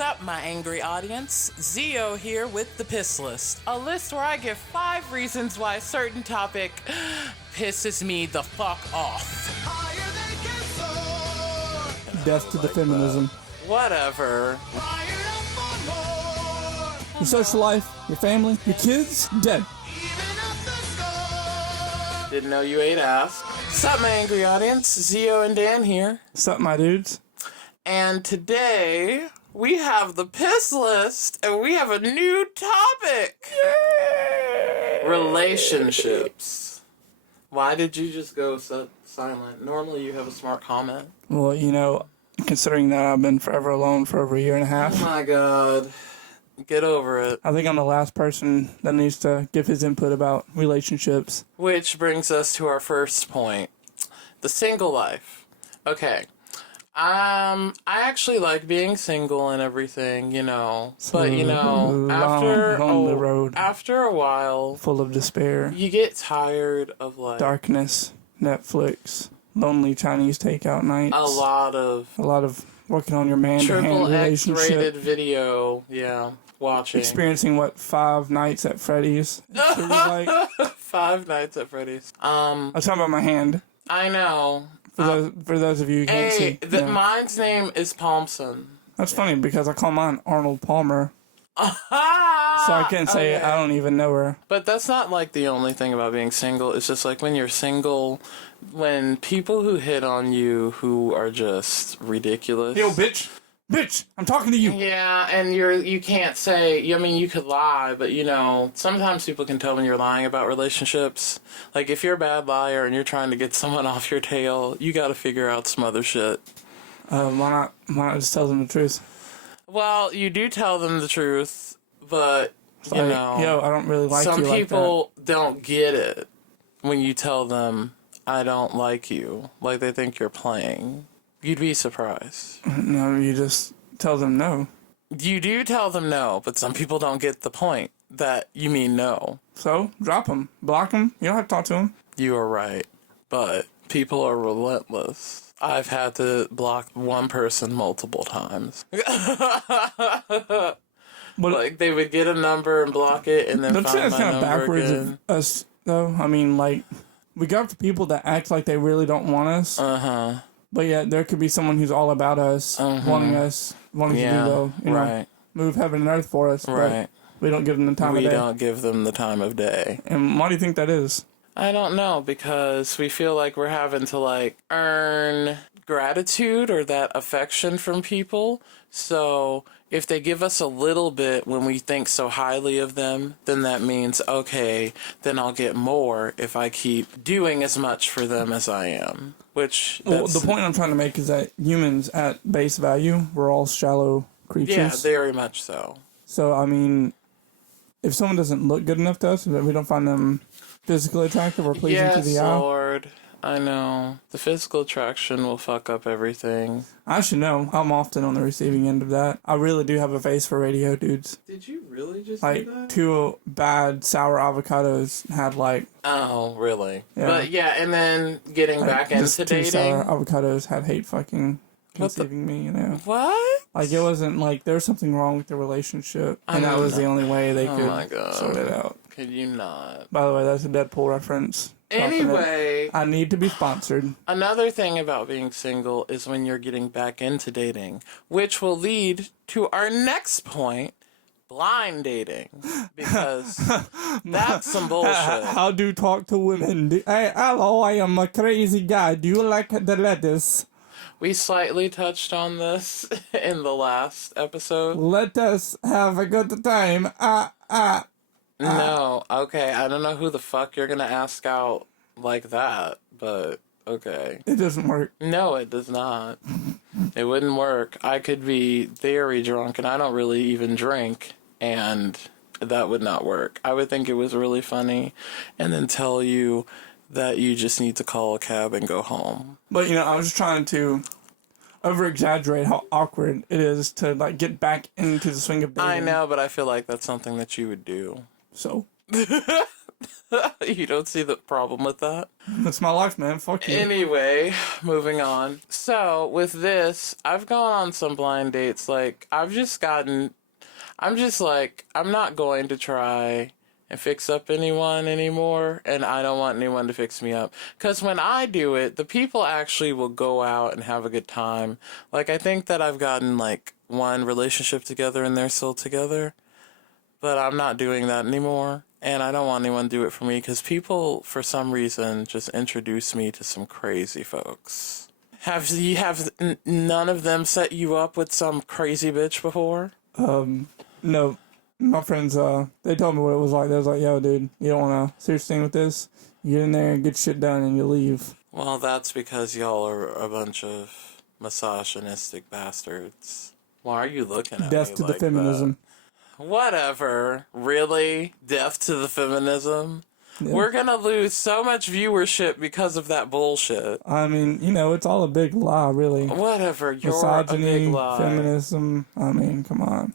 Sup, my angry audience? Zeo here with the Piss List, a list where I give 5 reasons why a certain topic pisses me the fuck off. Death to the feminism. Whatever. Your social life, your family, your kids, dead. Didn't know you ate ass. Sup, my angry audience? Zeo and Dan here. Sup, my dudes? And today, we have the Piss List, and we have a new topic. Yay! Relationships. Why did you just go silent? Normally you have a smart comment. Well, you know, considering that I've been forever alone for over a year and a half. Oh my god. Get over it. I think I'm the last person that needs to give his input about relationships. Which brings us to our first point. The single life. Okay. I actually like being single and everything, you know. But, you know, after a while... Full of despair. You get tired of, like... Darkness, Netflix, lonely Chinese takeout nights. A lot of working on your man-to-hand relationship. Triple X-rated video, yeah, watching. Experiencing, 5 nights at Freddy's? 5 nights at Freddy's. I'm talking about my hand. I know. For those of you who can't see. Mine's name is Palmson. That's funny because I call mine Arnold Palmer. So I can't say I don't even know her. But that's not like the only thing about being single. It's just like when you're single, when people who hit on you who are just ridiculous. Yo, bitch, I'm talking to you. Yeah, and you can't say, I mean, you could lie, but you know, sometimes people can tell when you're lying about relationships. Like if you're a bad liar and you're trying to get someone off your tail, you gotta figure out some other shit. Why not just tell them the truth? Well, you do tell them the truth, but, you know... Yo, I don't really like you like that. Some people don't get it when you tell them, I don't like you. Like, they think you're playing. You'd be surprised. No, you just tell them no. You do tell them no, but some people don't get the point that you mean no. So, drop them. Block them. You don't have to talk to them. You are right, but people are relentless. I've had to block one person multiple times. Like, they would get a number and block it, and then find my number backwards again. Of us, though. I mean, like, we go after people that act like they really don't want us. But yeah, there could be someone who's all about us, wanting to do move heaven and earth for us. Right. But we don't give them the time of day. We don't give them the time of day. And why do you think that is? I don't know, because we feel like we're having to, like, earn gratitude or that affection from people. So if they give us a little bit when we think so highly of them, then that means, okay, then I'll get more if I keep doing as much for them as I am. The point I'm trying to make is that humans, at base value, we're all shallow creatures. Yeah, very much so. So, I mean, if someone doesn't look good enough to us, that we don't find them physically attractive or pleasing to the eye. Yes, Lord. I know. The physical attraction will fuck up everything. I should know. I'm often on the receiving end of that. I really do have a face for radio dudes. Did you really just do that? 2 bad sour avocados had Oh, really? Yeah. But yeah, and then getting back into dating. 2 sour avocados had hate fucking conceiving me, you know. What? It wasn't there was something wrong with the relationship. And that was the only way they could sort it out. Could you not? By the way, that's a Deadpool reference. Anyway, I need to be sponsored. Another thing about being single is when you're getting back into dating, which will lead to our next point, blind dating. Because that's some bullshit. How do you talk to women? Hey, hello, I am a crazy guy. Do you like the lettuce? We slightly touched on this in the last episode. Let us have a good time. No, okay, I don't know who the fuck you're gonna ask out like that, but okay. It doesn't work. No, it does not. It wouldn't work. I could be very drunk, and I don't really even drink, and that would not work. I would think it was really funny, and then tell you that you just need to call a cab and go home. But, you know, I was trying to over-exaggerate how awkward it is to, get back into the swing of dating. I know, but I feel like that's something that you would do. So? You don't see the problem with that? That's my life, man. Fuck you. Anyway, moving on. So, with this, I've gone on some blind dates. Like, I'm just like, I'm not going to try and fix up anyone anymore, and I don't want anyone to fix me up. Because when I do it, the people actually will go out and have a good time. Like, I think that I've gotten, like, one relationship together and they're still together, but I'm not doing that anymore. And I don't want anyone to do it for me because people, for some reason, just introduce me to some crazy folks. Have none of them set you up with some crazy bitch before? No. My friends, they told me what it was like. They was like, yo, dude, you don't want to serious thing with this? You get in there and get shit done and you leave. Well, that's because y'all are a bunch of misogynistic bastards. Why are you looking at Death me to like the feminism. that? Whatever. Really? Death to the feminism? Yeah. We're gonna lose so much viewership because of that bullshit. I mean, you know, it's all a big lie, really. Whatever. You're misogyny, a big lie. Feminism. I mean, come on.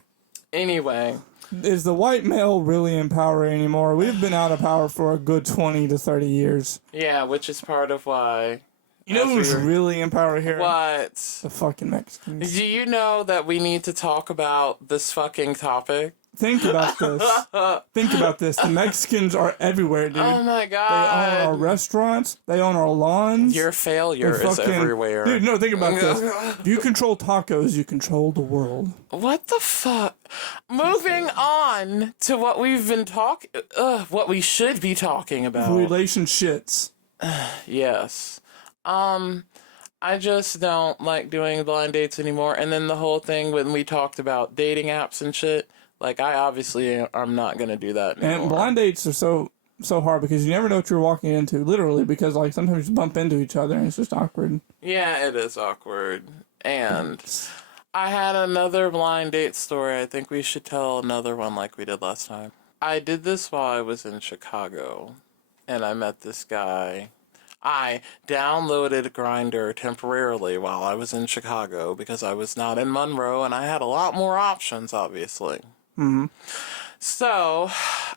Anyway. Is the white male really in power anymore? We've been out of power for a good 20 to 30 years. Yeah, which is part of why. You know who's really in power here? What? The fucking Mexicans. Do you know that we need to talk about this fucking topic? Think about this. Think about this. The Mexicans are everywhere, dude. Oh my god. They own our restaurants. They own our lawns. Your failure is everywhere. Dude, no, think about this. If you control tacos, you control the world. What the fuck? Moving on to what we've been what we should be talking about. RelationShits. Yes. I just don't like doing blind dates anymore. And then the whole thing when we talked about dating apps and shit, like I obviously am not gonna do that anymore. And blind dates are so hard because you never know what you're walking into, literally, because like sometimes you bump into each other and it's just awkward. Yeah, it is awkward. And I had another blind date story. I think we should tell another one like we did last time. I did this while I was in Chicago, and I met this guy. I downloaded Grindr temporarily while I was in Chicago because I was not in Monroe and I had a lot more options, obviously. Mm-hmm. So,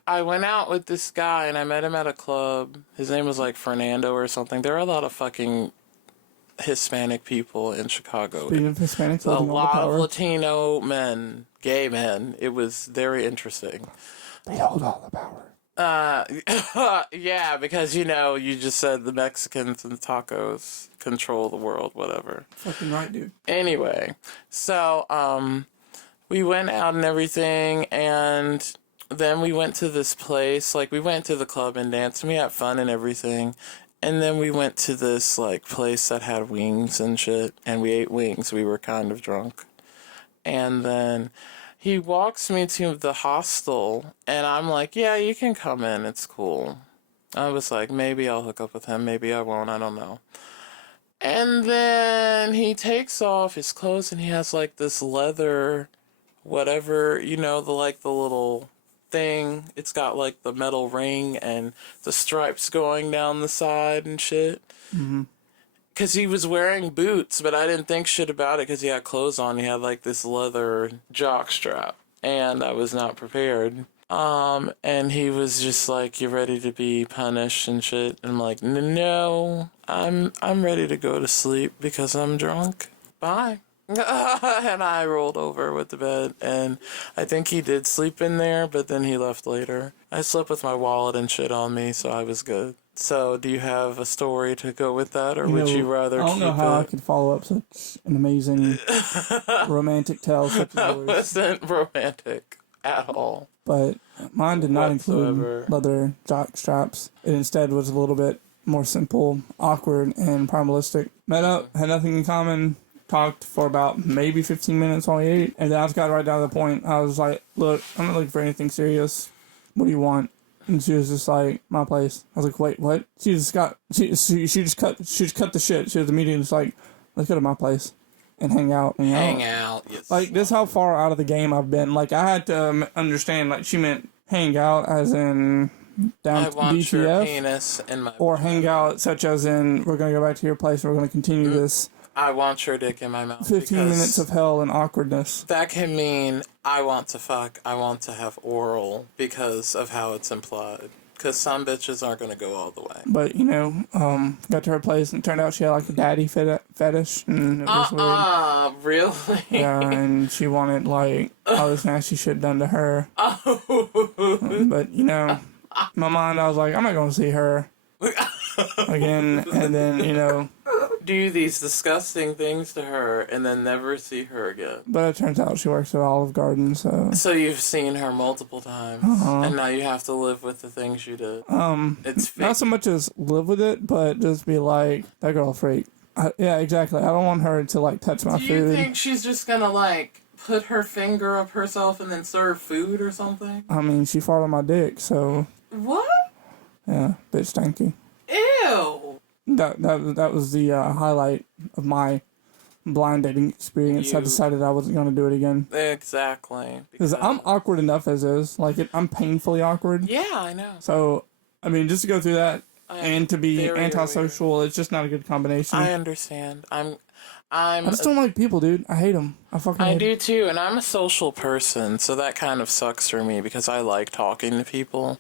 I went out with this guy and I met him at a club. His name was like Fernando or something. There are a lot of fucking Hispanic people in Chicago. Speaking of Hispanics, a lot of Latino men, gay men. It was very interesting. They hold all the power. Yeah, because, you know, you just said the Mexicans and the tacos control the world, whatever. Fucking right, dude. Anyway, so, we went out and everything, and then we went to this place, like, we went to the club and danced, and we had fun and everything, and then we went to this, like, place that had wings and shit, and we ate wings. We were kind of drunk. And then he walks me to the hostel, and I'm like, yeah, you can come in, it's cool. I was like, maybe I'll hook up with him, maybe I won't, I don't know. And then he takes off his clothes, and he has, like, this leather, whatever, you know, the little thing. It's got, like, the metal ring and the stripes going down the side and shit. Mm-hmm. Because he was wearing boots, but I didn't think shit about it because he had clothes on. He had, like, this leather jock strap, and I was not prepared. And he was just like, you ready to be punished and shit? And I'm like, no, I'm ready to go to sleep because I'm drunk. Bye. And I rolled over with the bed, and I think he did sleep in there, but then he left later. I slept with my wallet and shit on me, so I was good. So, do you have a story to go with that, or would you rather keep it? I don't know how I could follow up such an amazing romantic tale such as yours. It wasn't romantic at all. But mine did not include leather jock straps. It instead was a little bit more simple, awkward, and primalistic. Met up, had nothing in common, talked for about maybe 15 minutes while we ate, and then I just got right down to the point. I was like, look, I'm not looking for anything serious. What do you want? And she was just like, my place. I was like, wait, what? She just cut the shit. She was immediately just like, let's go to my place and hang out. Hang out. Yes. Like, this is how far out of the game I've been. Like, I had to understand, like, she meant hang out as in down I want DTF, your penis in my or hang out such as in we're going to go back to your place and we're going to continue this. I want your dick in my mouth. 15 minutes of hell and awkwardness. That can mean I want to fuck, I want to have oral because of how it's implied. Because some bitches aren't going to go all the way. But, got to her place and it turned out she had like a daddy fetish. And it was weird. Really? Yeah, and she wanted like all this nasty shit done to her. But, my mind, I was like, I'm not going to see her again. And then, do these disgusting things to her and then never see her again. But it turns out she works at Olive Garden, so... So you've seen her multiple times, and now you have to live with the things you did. It's fake. Not so much as live with it, but just be like, that girl a freak. Yeah, exactly. I don't want her to, like, touch my food. Do you think she's just gonna, like, put her finger up herself and then serve food or something? I mean, she farted on my dick, so... What? Yeah, bitch stanky. Ew! That was the highlight of my blind dating experience. I decided I wasn't going to do it again. Exactly. Because I'm awkward enough as is. Like, I'm painfully awkward. Yeah, I know. So, I mean, just to go through that and to be antisocial, it's just not a good combination. I understand. I just don't like people, dude. I hate them. I do too, and I'm a social person, so that kind of sucks for me because I like talking to people,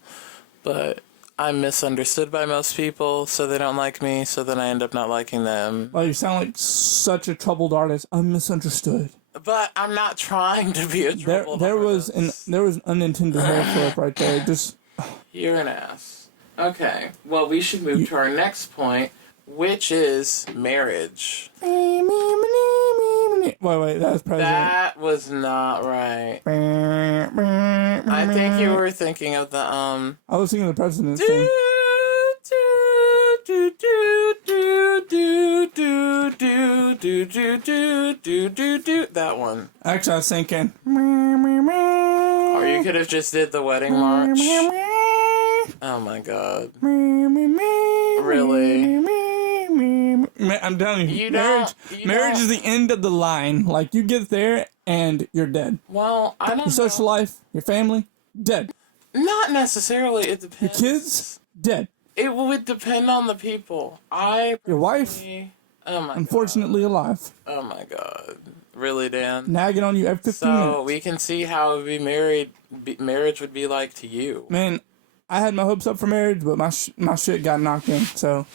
but I'm misunderstood by most people, so they don't like me, so then I end up not liking them. Well, you sound like such a troubled artist. I'm misunderstood. But I'm not trying to be a troubled artist. There was an unintended hair flip right there. Just... You're an ass. Okay, well, we should move to our next point, which is marriage. Wait, that was president. That was not right. I think you were thinking of the, I was thinking of the president's thing. That one. Actually, I was thinking. Or you could have just did the wedding march. Oh my god. Really? I'm telling you, marriage is the end of the line. Like, you get there and you're dead. Well, I don't know. Your social life, your family, dead. Not necessarily. It depends. Your kids, dead. It would depend on the people. Your wife, unfortunately alive. Oh my god. Really, Dan? Nagging on you every 15 minutes. So we can see how it would be marriage would be like to you. Man, I had my hopes up for marriage, but my shit got knocked in, so...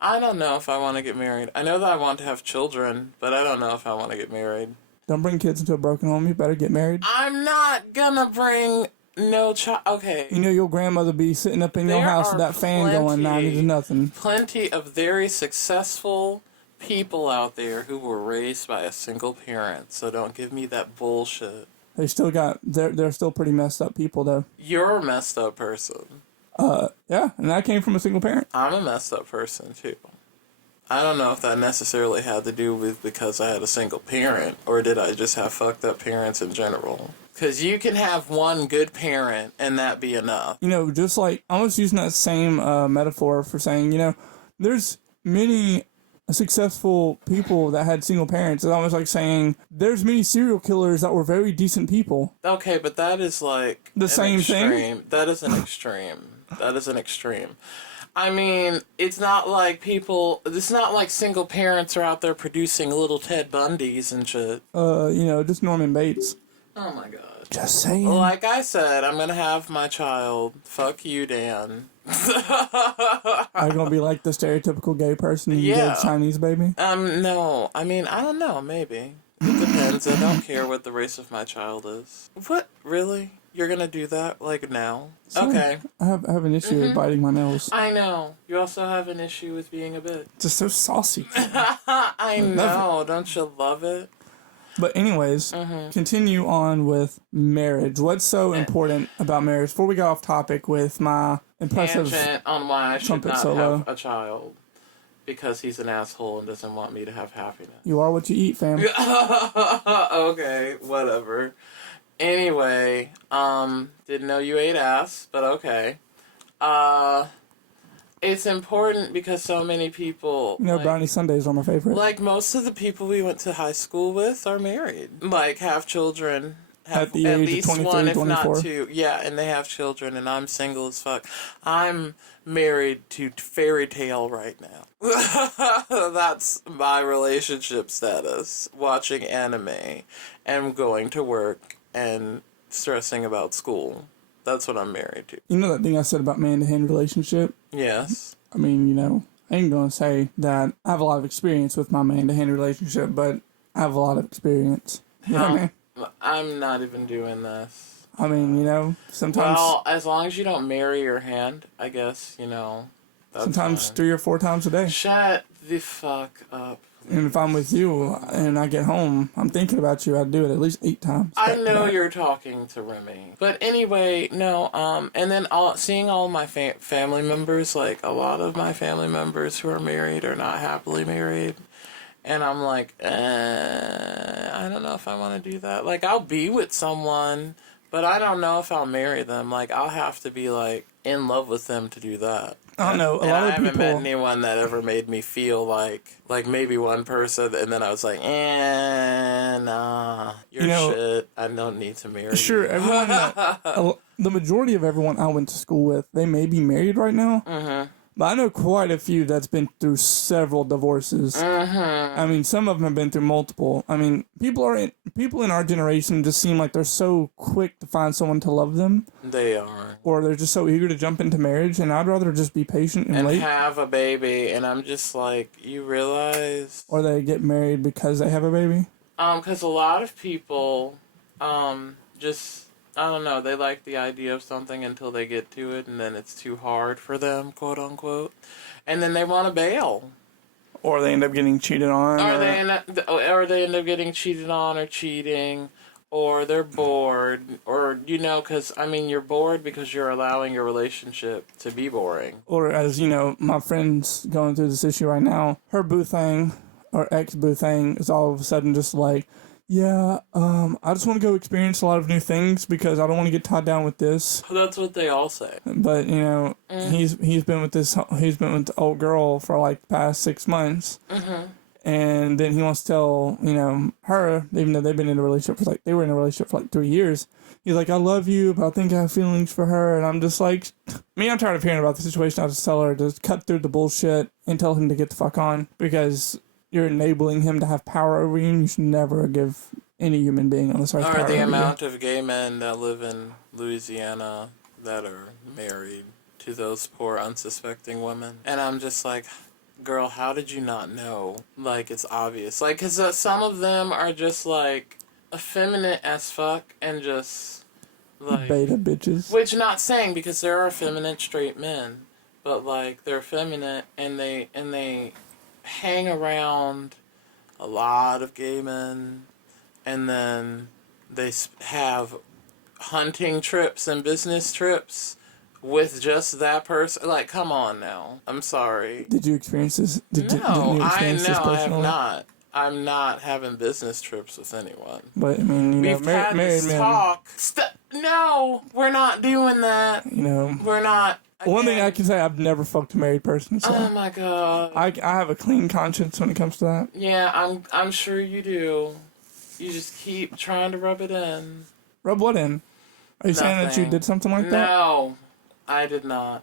I don't know if I want to get married. I know that I want to have children, but I don't know if I want to get married. Don't bring kids into a broken home. You better get married. I'm not gonna bring no child. Okay. You know your grandmother be sitting up in your house with that fan going 90 to nothing. Plenty of very successful people out there who were raised by a single parent, so don't give me that bullshit. They're still pretty messed up people, though. You're a messed up person. Yeah, and I came from a single parent. I'm a messed up person, too. I don't know if that necessarily had to do with because I had a single parent, or did I just have fucked up parents in general? Because you can have one good parent, and that be enough. Just like, almost using that same metaphor for saying, there's many successful people that had single parents. It's almost like saying, there's many serial killers that were very decent people. Okay, but that is like... the same thing? That is an extreme. That is an extreme. I mean, it's not like single parents are out there producing little Ted Bundys and shit. Just Norman Bates. Oh my god. Just saying. Like I said, I'm gonna have my child. Fuck you, Dan. Are you gonna be like the stereotypical gay person and get a Chinese baby? No. I mean, I don't know, maybe. It depends. I don't care what the race of my child is. What? Really? You're gonna do that, like, now? So, okay. I have an issue with biting my nails. I know. You also have an issue with being a bitch. Just so saucy. I know. Don't you love it? But anyways, continue on with marriage. What's so important about marriage? Before we go off topic with my impressive tangent on why I should not solo. have a child. Because he's an asshole and doesn't want me to have happiness. You are what you eat, fam. Okay, whatever. Anyway, didn't know you ate ass, but okay. It's important because so many people... brownie sundaes are my favorite. Like, most of the people we went to high school with are married. Like, have children. Have at the age least of 23, one, if 24. not two. Yeah, and they have children, and I'm single as fuck. I'm married to Fairy Tale right now. That's my relationship status. Watching anime and going to work and stressing about school. That's what I'm married to. You know that thing I said about man-to-hand relationship? Yes. I mean, I ain't going to say that I have a lot of experience with my man-to-hand relationship, but I have a lot of experience. You know what I mean? I'm not even doing this. I mean, sometimes... Well, as long as you don't marry your hand, I guess, that's sometimes fine. 3 or 4 times a day. Shut the fuck up. And if I'm with you and I get home, I'm thinking about you. I'd do it at least 8 times. I know you're talking to Remy. But anyway, no, and then seeing all my family members, like a lot of my family members who are married or not happily married. And I'm like, I don't know if I want to do that. Like, I'll be with someone, but I don't know if I'll marry them. Like, I'll have to be, like, in love with them to do that. I don't know. A lot of I haven't people... met anyone that ever made me feel like maybe one person, and then I was like, nah, you're shit. I don't need to marry you. Everyone the majority of everyone I went to school with, they may be married right now. Mm-hmm. But I know quite a few that's been through several divorces. Mm-hmm. I mean, some of them have been through multiple. I mean, people in our generation just seem like they're so quick to find someone to love them. They are. Or they're just so eager to jump into marriage, and I'd rather just be patient and wait. Have a baby, and I'm just like, you realize? Or they get married because they have a baby? Because a lot of people, just... I don't know, they like the idea of something until they get to it, and then it's too hard for them, quote unquote. And then they want to bail. Or they end up getting cheated on. Or they end up getting cheated on or cheating. Or they're bored. Or, because, you're bored because you're allowing your relationship to be boring. Or as, my friend's going through this issue right now, her boo thing, or ex-boo thing, is all of a sudden just like, yeah, I just want to go experience a lot of new things because I don't want to get tied down with this. That's what they all say. But he's been with the old girl for like the past 6 months, and then he wants to tell her, even though they've been in a relationship for they were in a relationship for 3 years. He's like, I love you, but I think I have feelings for her, and I'm just like, I'm tired of hearing about the situation. I'll just tell her to cut through the bullshit and tell him to get the fuck on because you're enabling him to have power over you, and you should never give any human being on this earth power over you. Or the amount of gay men that live in Louisiana that are married to those poor, unsuspecting women. And I'm just like, girl, how did you not know? Like, it's obvious. Like, because some of them are just, like, effeminate as fuck and just, like... beta bitches. Which, not saying, because there are effeminate straight men. But, like, they're effeminate and they hang around a lot of gay men, and then they have hunting trips and business trips with just that person. Like, come on now. I'm sorry. Did you experience this? I have not. I'm not having business trips with anyone. But, we've had this talk. No, we're not doing that. We're not. Again. One thing I can say, I've never fucked a married person. So oh my god. I have a clean conscience when it comes to that. Yeah, I'm sure you do. You just keep trying to rub it in. Rub what in? Are you saying that you did something like that? No, I did not.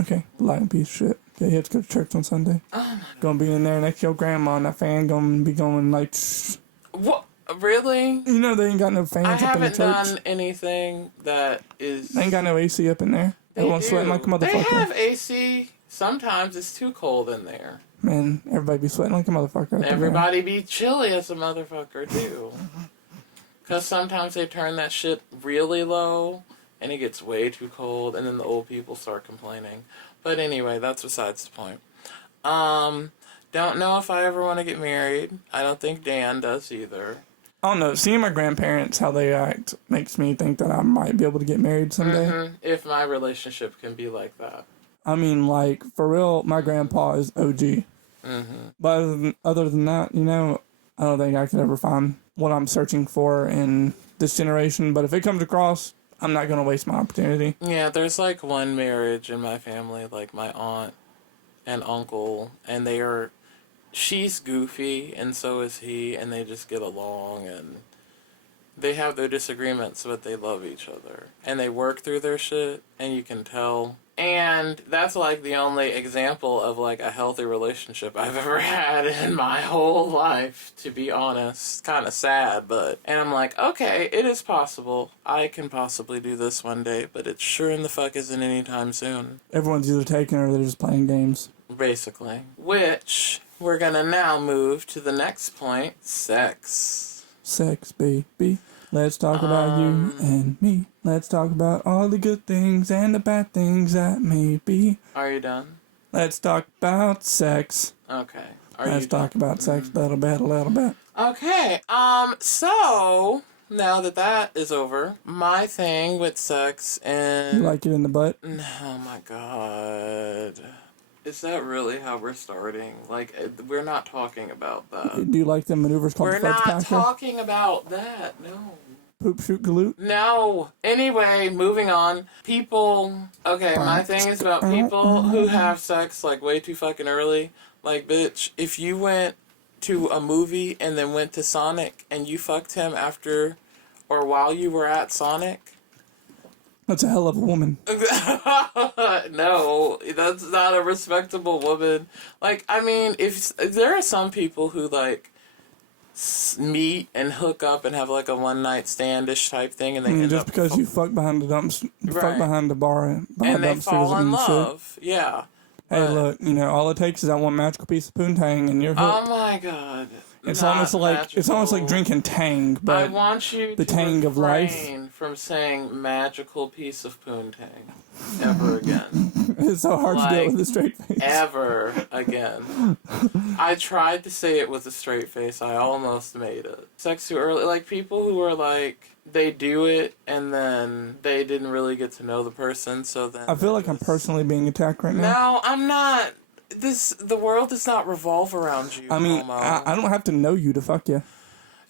Okay, lying piece of shit. Okay, you have to go to church on Sunday. Oh my god. Gonna be in there next to your grandma and that fan gonna be going like... What? Really? They ain't got no fans up in the church. I haven't done anything that is... They ain't got no AC up in there. Everyone's sweating like a motherfucker. They have AC. Sometimes it's too cold in there. Man, everybody be sweating like a motherfucker. Everybody be chilly as a motherfucker, too. Because sometimes they turn that shit really low, and it gets way too cold, and then the old people start complaining. But anyway, that's besides the point. Don't know if I ever want to get married. I don't think Dan does either. I don't know. Seeing my grandparents, how they act, makes me think that I might be able to get married someday. Mm-hmm. If my relationship can be like that. For real, my grandpa is OG. Mm-hmm. But other than that, I don't think I could ever find what I'm searching for in this generation. But if it comes across, I'm not going to waste my opportunity. Yeah, there's one marriage in my family, my aunt and uncle, and she's goofy, and so is he, and they just get along, and they have their disagreements, but they love each other. And they work through their shit, and you can tell And that's like the only example of like a healthy relationship I've ever had in my whole life, to be honest. Kind of sad, but. And I'm like, okay, it is possible. I can possibly do this one day, but it sure in the fuck isn't anytime soon. Everyone's either taking or they're just playing games. Basically. Which, we're gonna now move to the next point, sex. Sex, baby. Let's talk about you and me. Let's talk about all the good things and the bad things that may be. Are you done? Let's talk about sex. Okay. Let's talk about sex a little bit. Okay. So now that is over, my thing with sex and You like it in the butt? oh my god. Is that really how we're starting? Like, we're not talking about that. Do you like the maneuvers called We're the fudge not packer? talking about that. No. Poop, shoot, galoot? No. Anyway, moving on. People. Okay, my thing is about people who have sex, like, way too fucking early. Like, bitch, if you went to a movie and then went to Sonic and you fucked him after or while you were at Sonic. That's a hell of a woman. No, that's not a respectable woman. Like, I mean, if there are some people who, like, meet and hook up and have like a one night standish type thing, and they end just up because you fuck behind the dumps, Right. fuck behind the bar, behind and they dumpster fall doesn't in mean shit. love. Yeah. Hey, But- look, all it takes is that one magical piece of poontang, and you're hooked. Oh my god. It's Not almost like magical. drinking Tang, I but want you the to tang of life. refrain from saying magical piece of poontang ever again. it's so hard to do it like, with a straight face. Ever again. I tried to say it with a straight face. I almost made it. Sex too early. Like, people who are like, they do it and then they didn't really get to know the person, so then... I feel like I'm personally being attacked right now. No, I'm not. The world does not revolve around you, I mean, Homo. I don't have to know you to fuck you.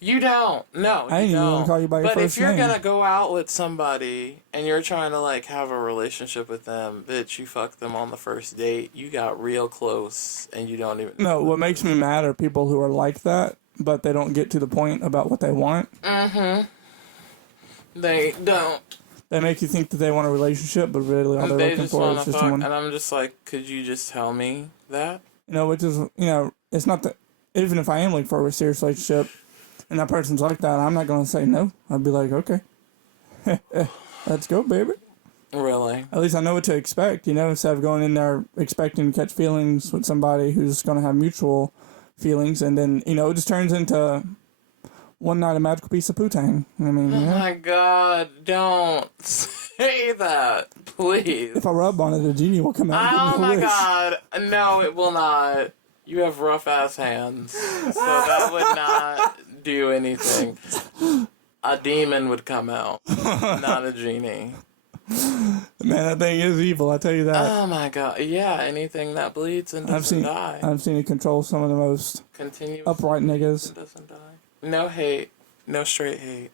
You don't. No, I you ain't even don't. gonna call you by your but first if you're name. gonna go out with somebody and you're trying to like have a relationship with them, bitch, you fucked them on the first date. You got real close and you don't even. No, what makes me mad are people who are like that, but they don't get to the point about what they want. Mm-hmm. They don't. They make you think that they want a relationship, but really all they're They looking just for want is to just fuck, someone. and I'm just like, could you just tell me that? Which is, it's not that, even if I am looking for a serious relationship and that person's like that, I'm not going to say no. I'd be like, okay, let's go, baby. Really? At least I know what to expect, instead of going in there expecting to catch feelings with somebody who's going to have mutual feelings, and then, it just turns into one night a magical piece of pootang. I mean, Oh my god, don't say that, please. if I rub on it, a genie will come out and Oh give me a my wish. god, no, it will not. You have rough ass hands, so that would not do anything. A demon would come out, not a genie. Man, that thing is evil, I tell you that. Oh my god, yeah, anything that bleeds and doesn't die. I've seen it control some of the most Continuously upright niggas. and doesn't die. No hate, no straight hate.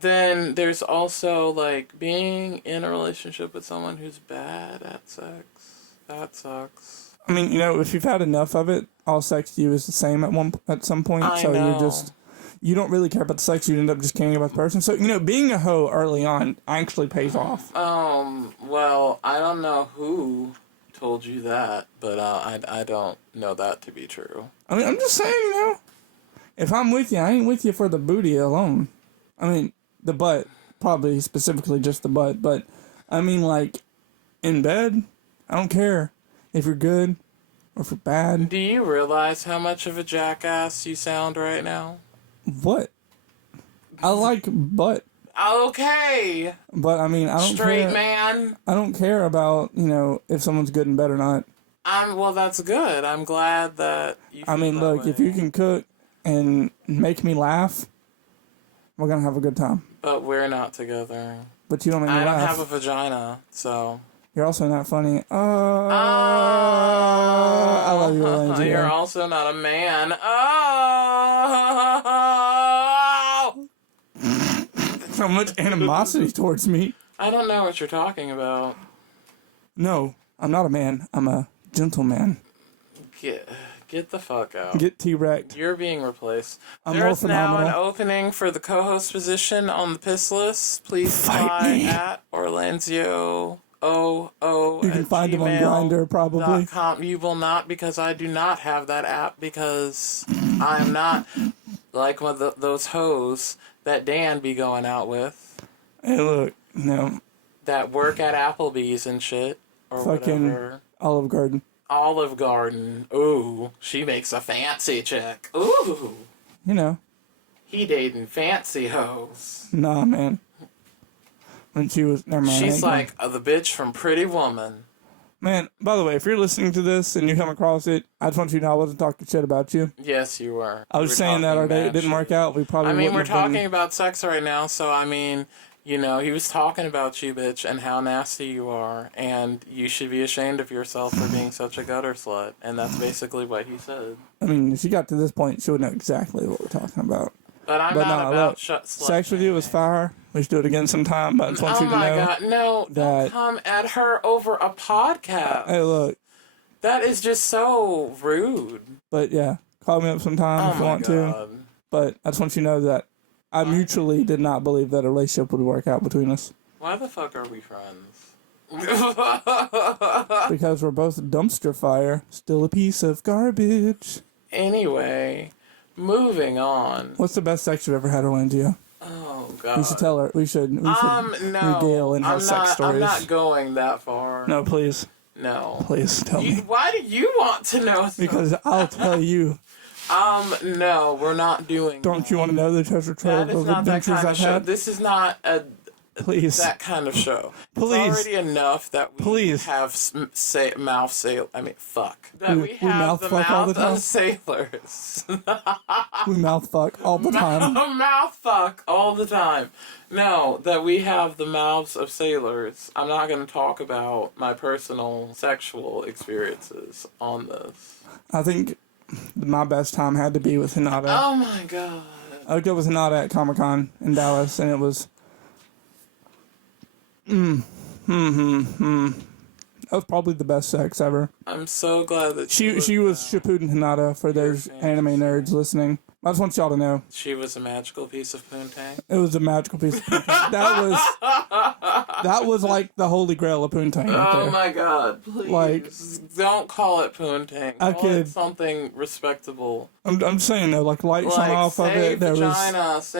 Then there's also like being in a relationship with someone who's bad at sex. That sucks. I mean, if you've had enough of it, all sex to you is the same at some point. I So know. you don't really care about the sex. You end up just caring about the person. So being a hoe early on actually pays off. Well, I don't know who told you that, but I don't know that to be true. I mean, I'm just saying, if I'm with you, I ain't with you for the booty alone. I mean, the butt, probably specifically just the butt, but I mean, like, in bed, I don't care if you're good or if you're bad. Do you realize how much of a jackass you sound right now? What? I like butt, Okay, but I mean, I don't straight care. man. I don't care about, if someone's good in bed or not. Well, that's good. I'm glad that you feel I mean, that look, if way. you can cook and make me laugh, we're going to have a good time. But we're not together. But you don't make me I don't laugh. have a vagina, so... You're also not funny. I love you, Lindsay. You're also not a man. Oh! So much animosity towards me. I don't know what you're talking about. No, I'm not a man. I'm a gentleman. Get the fuck out. Get T-wrecked. You're being replaced. I'm There's more now an phenomenal. opening for the co-host position on the piss list. Please Fight apply me. at Orlanzio You can find him on Grindr, probably. You will not, because I do not have that app, because I'm not like one of those hoes that Dan be going out with. Hey, look, no. That work at Applebee's and shit. Or fucking whatever. Olive Garden. Olive Garden. Ooh, she makes a fancy chick. Ooh. You know. He dating fancy hoes. Nah, man. When she was... Never mind. She's like the bitch from Pretty Woman. Man, by the way, if you're listening to this and you come across it, I just want you to know I wasn't talking shit about you. Yes, you were. I was saying that our date didn't work out. We probably we're talking about sex right now, so you know, he was talking about you, bitch, and how nasty you are, and you should be ashamed of yourself for being such a gutter slut, and that's basically what he said. I mean, if she got to this point, she would know exactly what we're talking about. But I'm not about sex with you was fire. We should do it again sometime, but I just want you to know. Oh my God, no, don't come at her over a podcast. Hey, look. That is just so rude. But yeah, call me up sometime if you want to. But I just want you to know that I mutually did not believe that a relationship would work out between us. Why the fuck are we friends? Because we're both dumpster fire, still a piece of garbage. Anyway, moving on. What's the best sex you've ever had, Orlando? Oh God. We should tell her. We should regale in her sex stories. I'm not going that far. No, please. No. Please tell me. Why do you want to know? Because I'll tell you. No, we're not doing. Don't you want to know the treasure trove of adventures I've had? This is not that kind of show. Please. It's already enough that we have mouth sail. I mean, fuck. That we have the mouth of sailors. We mouth fuck all the time. Mouth fuck all the time. No, that we have the mouths of sailors. I'm not going to talk about my personal sexual experiences on this. I think my best time had to be with Hinata. Oh my God. I would go with Hinata at Comic-Con in Dallas, and it was... That was probably the best sex ever. I'm so glad that she was Shippuden Hinata for those anime nerds listening. I just want y'all to know. She was a magical piece of poontang. It was a magical piece of poontang. That was like the holy grail of poontang. Oh my God! Please, don't call it poontang. Call it something respectable. I'm saying though, like light shone off of it. There was.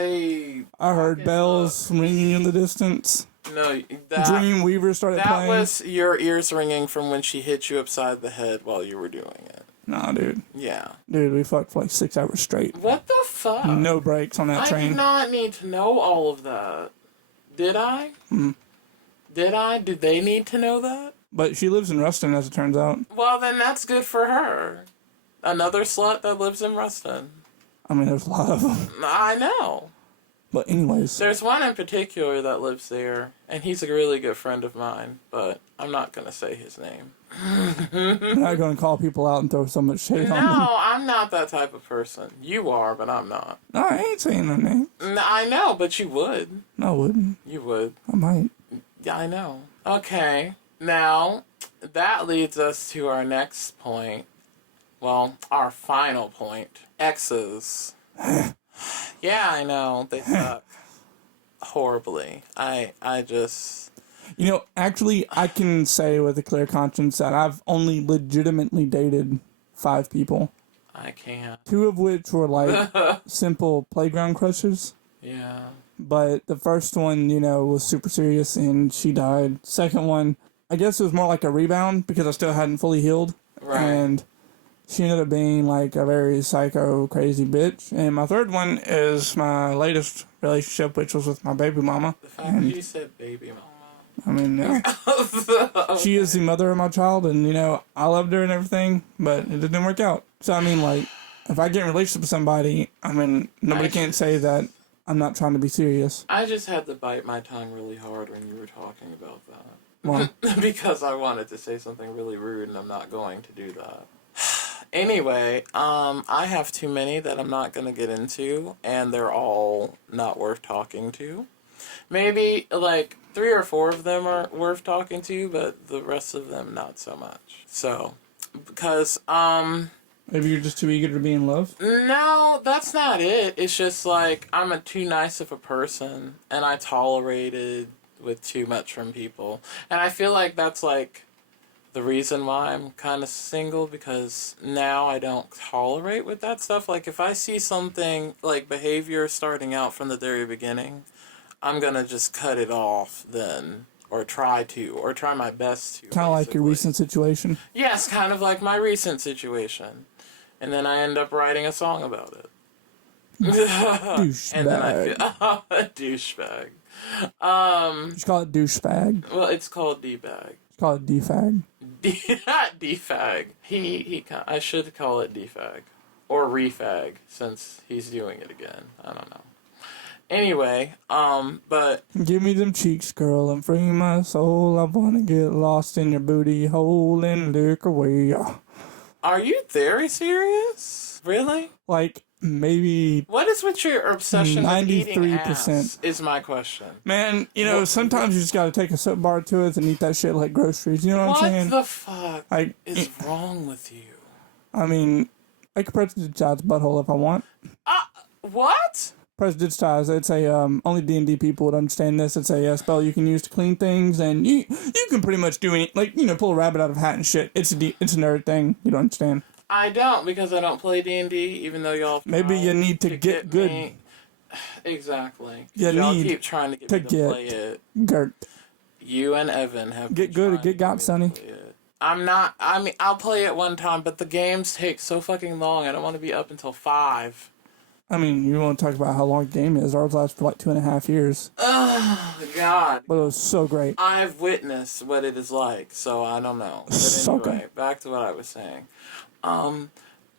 I heard bells ringing in the distance. No, Dreamweaver started playing. That was your ears ringing from when she hit you upside the head while you were doing it. Nah, dude. Yeah. Dude, we fucked for like 6 hours straight. What the fuck? No breaks on that train. I did not need to know all of that. Did I? Did I? Did they need to know that? But she lives in Ruston, as it turns out. Well, then that's good for her. Another slut that lives in Ruston. I mean, there's a lot of them. I know. But anyways. There's one in particular that lives there, and he's a really good friend of mine, but I'm not going to say his name. You're not going to call people out and throw so much shade on them. No, I'm not that type of person. You are, but I'm not. No, I ain't saying their name. I know, but you would. No, I wouldn't. You would. I might. Yeah, I know. Okay, now, that leads us to our next point. Well, our final point. Exes. Yeah, I know. They suck. Horribly. I just... You know, actually, I can say with a clear conscience that I've only legitimately dated 5 people. I can't. 2 of which were, like, simple playground crushes. Yeah. But the first one, you know, was super serious, and she died. Second one, I guess it was more like a rebound, because I still hadn't fully healed. Right. And she ended up being, like, a very psycho, crazy bitch. And my third one is my latest relationship, which was with my baby mama. The fact that you said baby mama. I mean, yeah. She is the mother of my child, and, you know, I loved her and everything, but it didn't work out. So, I mean, like, if I get in a relationship with somebody, I mean, nobody can't say that I'm not trying to be serious. I just had to bite my tongue really hard when you were talking about that. Why? Because I wanted to say something really rude, and I'm not going to do that. Anyway, I have too many that I'm not going to get into, and they're all not worth talking to. Maybe, like, 3 or 4 of them are worth talking to, but the rest of them not so much. So, because, Maybe you're just too eager to be in love? No, that's not it. It's just, like, I'm too nice of a person, and I tolerated with too much from people. And I feel like that's like the reason why I'm kind of single, because now I don't tolerate with that stuff. Like if I see something like behavior starting out from the very beginning, I'm gonna just cut it off then, or try my best to. Kind of like your recent situation. Yes, kind of like my recent situation, and then I end up writing a song about it. Douchebag. And then I feel a douchebag. Just call it douchebag. Well, it's called D-bag. Call it defag. Defag. I should call it defag. Or refag, since he's doing it again. I don't know. Anyway, but... Give me them cheeks, girl, and free my soul. I wanna get lost in your booty hole and look away. Are you very serious? Really? Like, maybe... What is with your obsession with eating 93%. ass, is my question. Man, you know, sometimes you just gotta take a soap bar to it and eat that shit like groceries. You know what I'm saying? What the fuck like, is wrong with you? I mean, I could prestigize butthole if I want. What? Prestigize. It's a, only D&D people would understand this. It's a spell you can use to clean things, and you can pretty much do any, like, you know, pull a rabbit out of a hat and shit. It's a nerd thing. You don't understand. I don't, because I don't play D&D, even though y'all... Maybe you need to get good. Me. Exactly. Y'all keep trying to get me to play it. Gert. You and Evan have get good at get got, Sonny. I'm not... I mean, I'll play it one time, but the games take so fucking long. I don't want to be up until 5. I mean, you want to talk about how long the game is. Ours lasts for like 2.5 years. Oh, God. But it was so great. I've witnessed what it is like, so I don't know. But so anyway, good. Back to what I was saying.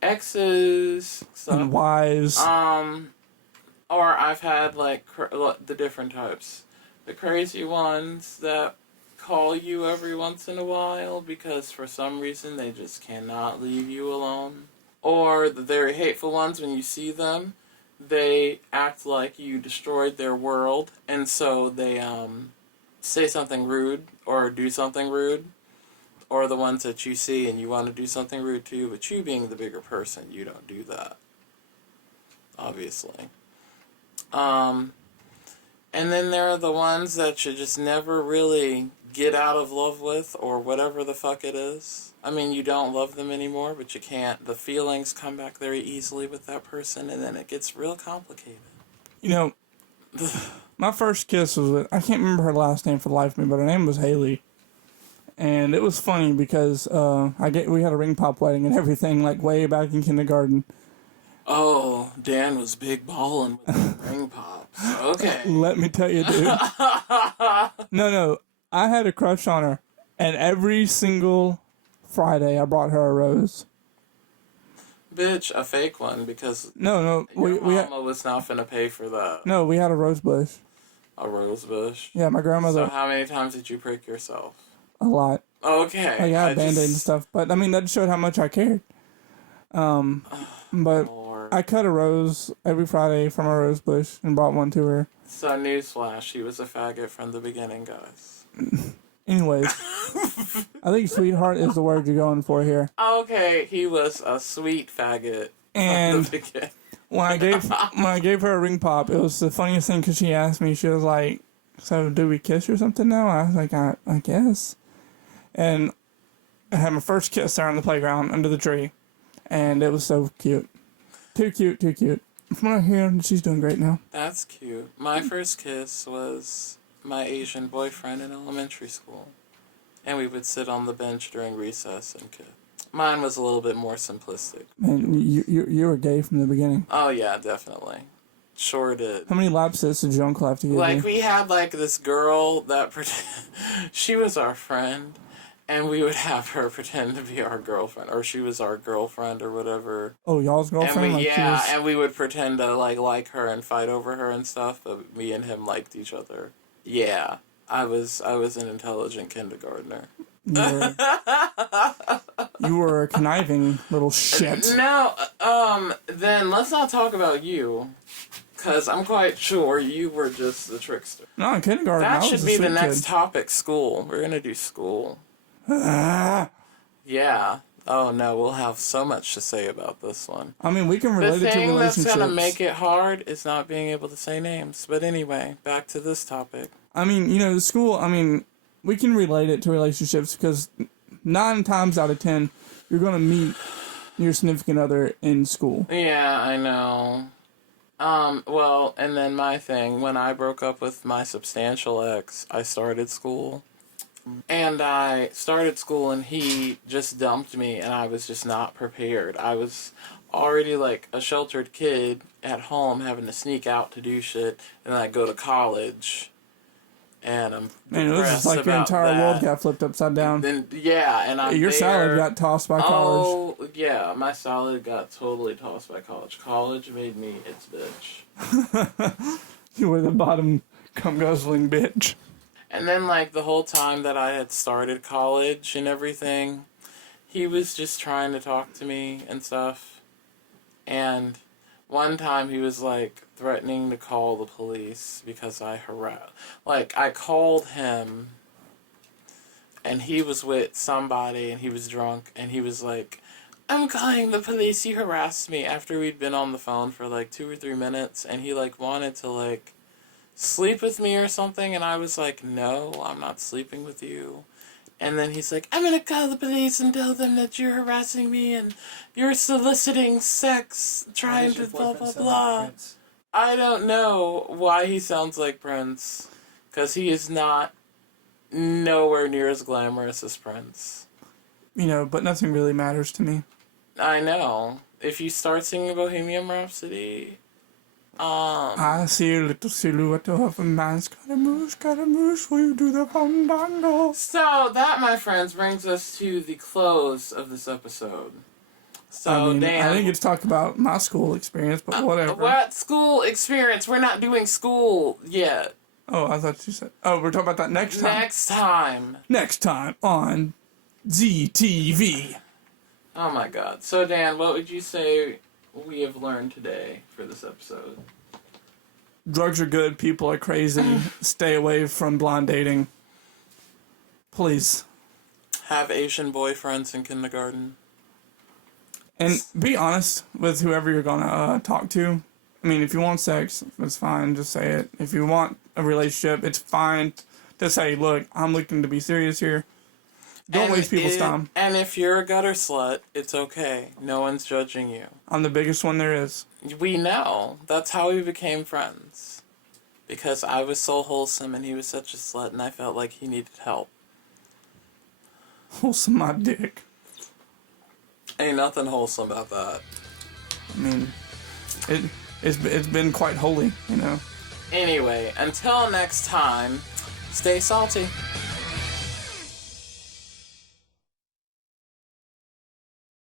Exes... and wives. Or I've had, like, the different types. The crazy ones that call you every once in a while because for some reason they just cannot leave you alone. Or the very hateful ones, when you see them, they act like you destroyed their world, and so they say something rude or do something rude. Or the ones that you see and you want to do something rude to, but you being the bigger person, you don't do that. Obviously. And then there are the ones that you just never really get out of love with, or whatever the fuck it is. I mean, you don't love them anymore, but you can't. The feelings come back very easily with that person, and then it gets real complicated. You know, my first kiss was with, I can't remember her last name for the life of me, but her name was Haley. And it was funny because we had a ring pop wedding and everything, like way back in kindergarten. Oh, Dan was big ballin' with the ring pops. Okay. Let me tell you, dude. No. I had a crush on her. And every single Friday, I brought her a rose. Bitch, a fake one, because no, your mama was not finna pay for that. No, we had a rose bush. A rose bush? Yeah, my grandmother. So how many times did you prick yourself? A lot. Okay. Like, I had Band-Aid and stuff. But, I mean, that showed how much I cared. But I cut a rose every Friday from a rose bush and brought one to her. So, newsflash, he was a faggot from the beginning, guys. Anyways, I think sweetheart is the word you're going for here. Okay, he was a sweet faggot and from the beginning. when I gave her a ring pop, it was the funniest thing because she asked me, she was like, "So do we kiss or something now?" I was like, I guess. And I had my first kiss there on the playground under the tree, and it was so cute. Too cute. From what I hear, she's doing great now. That's cute. My first kiss was my Asian boyfriend in elementary school. And we would sit on the bench during recess and kiss. Mine was a little bit more simplistic. Man, you were gay from the beginning. Oh, yeah, definitely. Sure did. How many lap sits did your uncle have to give Like, you? we had, like, this girl that... she was our friend. And we would have her pretend to be our girlfriend, or she was our girlfriend, or whatever. Oh, y'all's girlfriend? And we would pretend to like her and fight over her and stuff. But me and him liked each other. Yeah, I was an intelligent kindergartner. You were a conniving little shit. No, then let's not talk about you, because I'm quite sure you were just the trickster. No, in kindergarten, that I was should be the next kid. topic. School. We're gonna do school. Yeah. Oh no, we'll have so much to say about this one. I mean, we can relate it to relationships. The thing that's gonna make it hard is not being able to say names. But anyway, back to this topic. I mean, the school, we can relate it to relationships because 9 times out of 10, you're going to meet your significant other in school. Yeah, I know. Well, and then my thing, when I broke up with my substantial ex, I started school. And I started school and he just dumped me and I was just not prepared. I was already like a sheltered kid at home having to sneak out to do shit, and then I go to college and I'm Man, it was just like your entire world got flipped upside down. Then yeah, and I'm your salad got tossed by college. Oh yeah, my salad got totally tossed by college. College made me its bitch. You were the bottom cum guzzling bitch. And then, like, the whole time that I had started college and everything, he was just trying to talk to me and stuff. And one time he was, like, threatening to call the police because I I called him, and he was with somebody, and he was drunk, and he was like, I'm calling the police, you harassed me, after we'd been on the phone for, like, 2 or 3 minutes, and he, like, wanted to, like, sleep with me or something, and I was like, no, I'm not sleeping with you. And then he's like, I'm gonna call the police and tell them that you're harassing me and you're soliciting sex, trying to blah blah blah. I don't know why he sounds like Prince, because he is not nowhere near as glamorous as Prince. But nothing really matters to me. I know. If you start singing Bohemian Rhapsody, I see a little silhouette of a man, Scaramouche, will you do the fandango? So that, my friends, brings us to the close of this episode. So, Dan, I think it's talk about my school experience, but whatever. What school experience? We're not doing school yet. Oh, I thought you said... Oh, we're talking about that next time. Next time on ZTV. Oh my God. So, Dan, what would you say we have learned today for this episode? Drugs are good. People are crazy. Stay away from blind dating. Please. Have Asian boyfriends in kindergarten. And be honest with whoever you're going to talk to. I mean, if you want sex, it's fine. Just say it. If you want a relationship, it's fine to say, look, I'm looking to be serious here. Don't waste people's time. And if you're a gutter slut, it's okay. No one's judging you. I'm the biggest one there is. We know. That's how we became friends. Because I was so wholesome and he was such a slut and I felt like he needed help. Wholesome my dick. Ain't nothing wholesome about that. I mean, it's been quite holy, Anyway, until next time, stay salty.